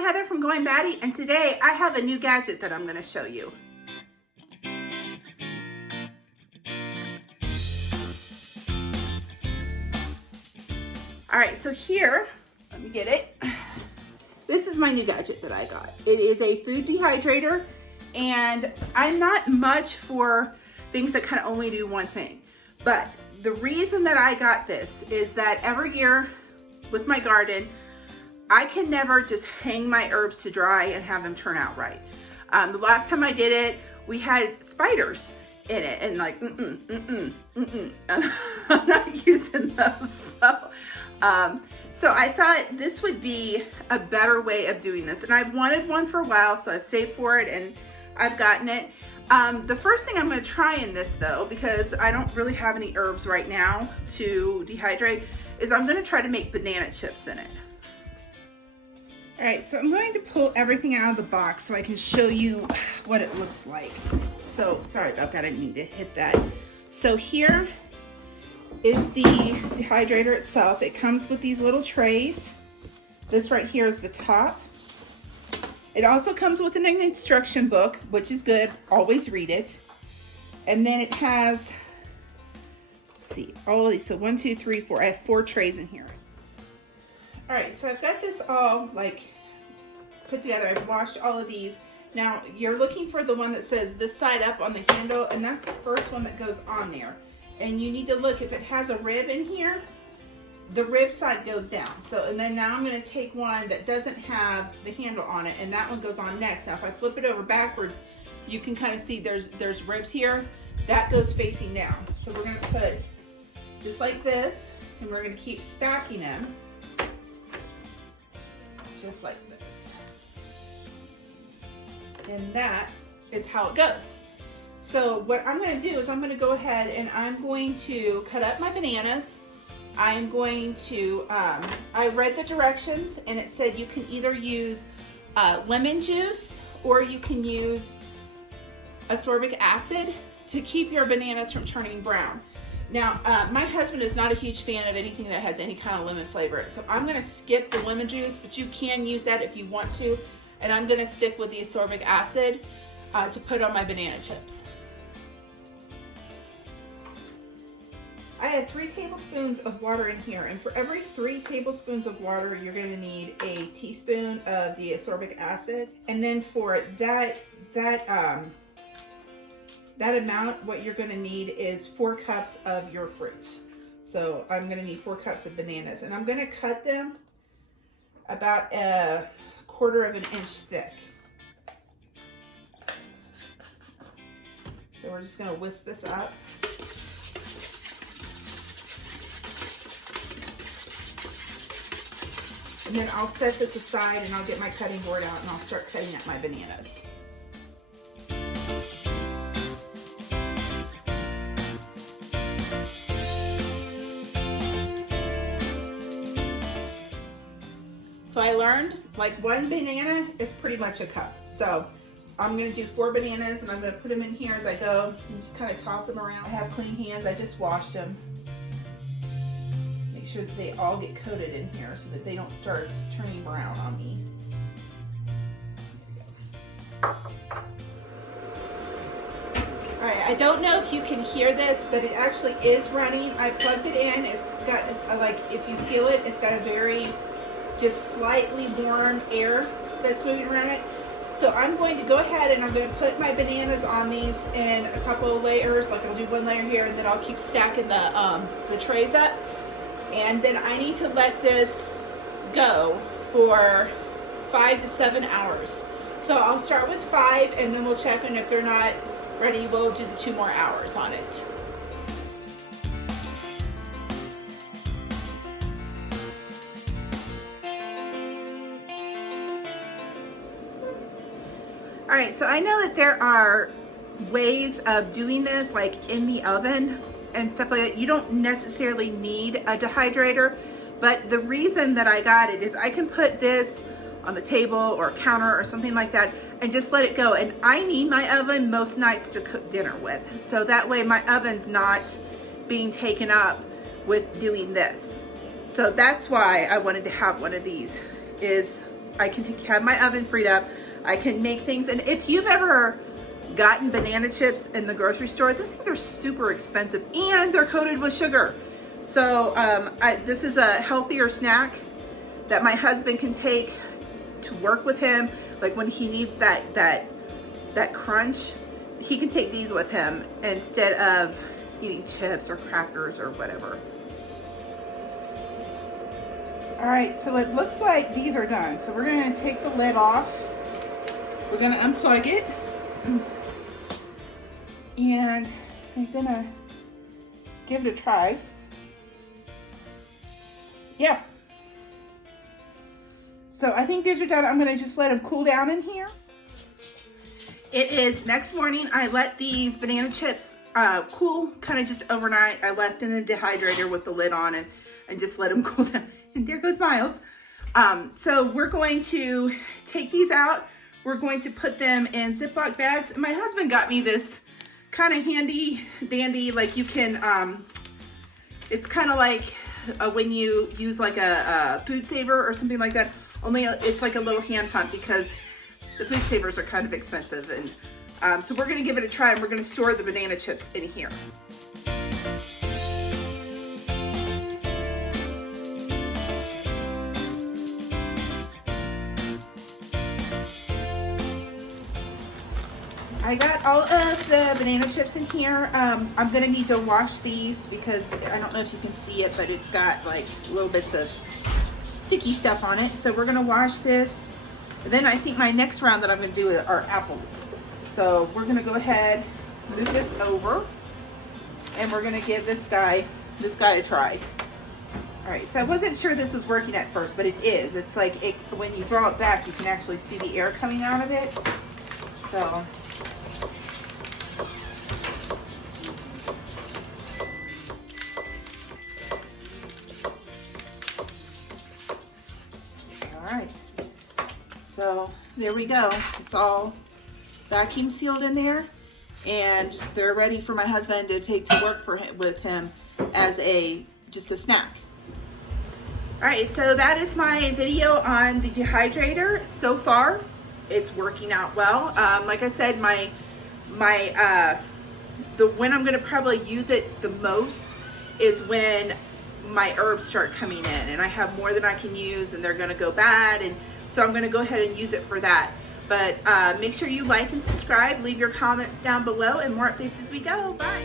I'm Heather from Going Batty, and today I have a new gadget that I'm going to show you. Alright, so here, let me get it. This is my new gadget that I got. It is a food dehydrator, and I'm not much for things that kind of only do one thing. But the reason that I got this is that every year with my garden, I can never just hang my herbs to dry and have them turn out right. The last time I did it, we had spiders in it, and like, I'm not using those. So I thought this would be a better way of doing this. And I've wanted one for a while, so I've saved for it and I've gotten it. The first thing I'm gonna try in this though, because I don't really have any herbs right now to dehydrate, is I'm gonna try to make banana chips in it. All right, so I'm going to pull everything out of the box so I can show you what it looks like. So, sorry about that, I didn't mean to hit that. So here is the dehydrator itself. It comes with these little trays. This right here is the top. It also comes with an instruction book, which is good. Always read it. And then it has, let's see, all of these. So 1, 2, 3, 4. I have 4 trays in here. All right, so I've got this all like put together. I've washed all of these. Now you're looking for the one that says this side up on the handle, and that's the first one that goes on there. And you need to look, if it has a rib in here, the rib side goes down. So, and then now I'm gonna take one that doesn't have the handle on it, and that one goes on next. Now if I flip it over backwards, you can kind of see there's ribs here. That goes facing down. So we're gonna put just like this, and we're gonna keep stacking them. Just like this. And that is how it goes. So what I'm going to do is I'm going to go ahead and I'm going to cut up my bananas. I'm going to, I read the directions and it said you can either use lemon juice or you can use ascorbic acid to keep your bananas from turning brown. Now, my husband is not a huge fan of anything that has any kind of lemon flavor. So I'm gonna skip the lemon juice, but you can use that if you want to. And I'm gonna stick with the ascorbic acid to put on my banana chips. I have 3 tablespoons of water in here. And for every 3 tablespoons of water, you're gonna need a teaspoon of the ascorbic acid. And then for that amount, what you're gonna need is 4 cups of your fruit. So I'm gonna need 4 cups of bananas, and I'm gonna cut them about 1/4 of an inch thick. So we're just gonna whisk this up. And then I'll set this aside and I'll get my cutting board out and I'll start cutting up my bananas. So I learned like 1 banana is pretty much a cup. So I'm gonna do 4 bananas and I'm gonna put them in here as I go and just kind of toss them around. I have clean hands, I just washed them. Make sure that they all get coated in here so that they don't start turning brown on me. There we go. All right, I don't know if you can hear this, but it actually is running. I plugged it in. It's got, like, if you feel it, it's got a very just slightly warm air that's moving around it. So I'm going to go ahead and I'm going to put my bananas on these in a couple of layers. Like I'll do 1 layer here and then I'll keep stacking the trays up. And then I need to let this go for 5 to 7 hours. So I'll start with 5 and then we'll check, and if they're not ready, we'll do 2 more hours on it. All right, so I know that there are ways of doing this, like in the oven and stuff like that. You don't necessarily need a dehydrator, but the reason that I got it is I can put this on the table or counter or something like that and just let it go. And I need my oven most nights to cook dinner with. So that way my oven's not being taken up with doing this. So that's why I wanted to have one of these, is I can have my oven freed up. I can make things. And if you've ever gotten banana chips in the grocery store, those things are super expensive and they're coated with sugar. So this is a healthier snack that my husband can take to work with him. Like when he needs that crunch, he can take these with him instead of eating chips or crackers or whatever. All right, so it looks like these are done. So we're gonna take the lid off. We're gonna unplug it. And I'm gonna give it a try. Yeah. So I think these are done. I'm gonna just let them cool down in here. It is next morning. I let these banana chips cool kind of just overnight. I left in the dehydrator with the lid on and just let them cool down. And there goes Miles. So we're going to take these out. We're going to put them in Ziploc bags. And my husband got me this kind of handy dandy, like you can, it's kind of like when you use like a food saver or something like that, only it's like a little hand pump because the food savers are kind of expensive. And so we're gonna give it a try and we're gonna store the banana chips in here. I got all of the banana chips in here. I'm gonna need to wash these because I don't know if you can see it, but it's got like little bits of sticky stuff on it. So we're gonna wash this. And then I think my next round that I'm gonna do are apples. So we're gonna go ahead, move this over, and we're gonna give this guy a try. All right, so I wasn't sure this was working at first, but it is. It's like when you draw it back, you can actually see the air coming out of it. So. So there we go. It's all vacuum sealed in there, and they're ready for my husband to take to work with him as just a snack. All right, so that is my video on the dehydrator. So far, it's working out well. Like I said, when I'm gonna probably use it the most is when my herbs start coming in and I have more than I can use and they're gonna go bad, and so I'm gonna go ahead and use it for that. But make sure you like and subscribe, leave your comments down below, and more updates as we go. Bye.